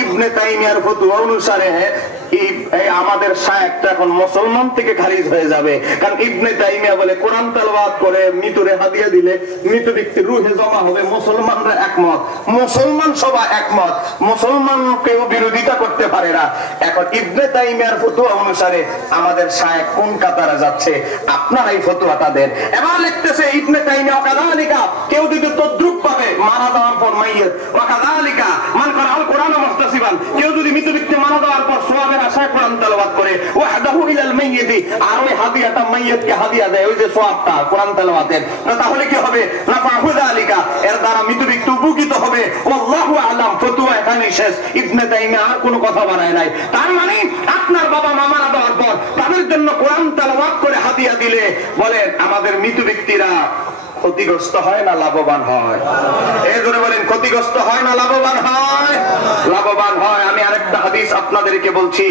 ইবনে তাইমিয়ার ফতোয়া অনুসারে আমাদের শায়েখটা এখন মুসলমান থেকে খারিজ হয়ে যাবে। কারণ ইবনে তাইমিয়া বলে কোরআন তেলাওয়াত করে মৃত্যুরে হাদিয়া দিলে মৃত ব্যক্তির রূহে জমা হবে। মুসলমানরা একমত, মুসলমান সবাই একমত, মুসলমান কেউ বিরোধিতা করতে পারে না। এখন ইবনে তাইমিয়ার ফতোয়া অনুসারে আমাদের শায়েখ কোন কাতারে যাচ্ছে, আপনারা এই ফতোয়াটা দেন। এবার লিখতেছে ইবনে তাইমিয়া কাযালিকা, কেউ যদি তদ্রুপ পাবে মারা দেওয়ার পর মাইয়িত, ওয়া কাযালিকা মান করাআল কোরআন মুহতাসিবান, কেউ যদি মৃত ব্যক্তি মারা দেওয়ার পর সওয়াবের আশায় কোরআন তেলাওয়াত করে, ওয়াহদাহু ইলাল মাইয়িতি, আর ওই হাদিয়াটা মাইয়িতকে হাদিয়া দেয়, ওই যে সওয়াবটা কোরআন তেলাওয়াতের, তাহলে কি হবে? নাফাহু যালিকা, এর দ্বারা মৃত ব্যক্তি উপকৃত হবে। আল্লাহু আ'লাম। ফতোয়া এখানেই শেষ। ইবনে তাইমিয়া আর কোনো কথা বাড়ায় নাই। তার মানে আপনার বাবা মা মারা দেওয়ার পর তাদের জন্য কোরআন তেলাওয়াত করে হাদিয়া দিলে বলেন আমাদের মৃত ব্যক্তিরা ক্ষতিগ্রস্ত হয় না লাভবান হয়? এই জন্য বলেন ক্ষতিগ্রস্ত হয় না লাভবান হয়? লাভবান হয়। আমি আরেকটা হাদিস আপনাদেরকে বলছি।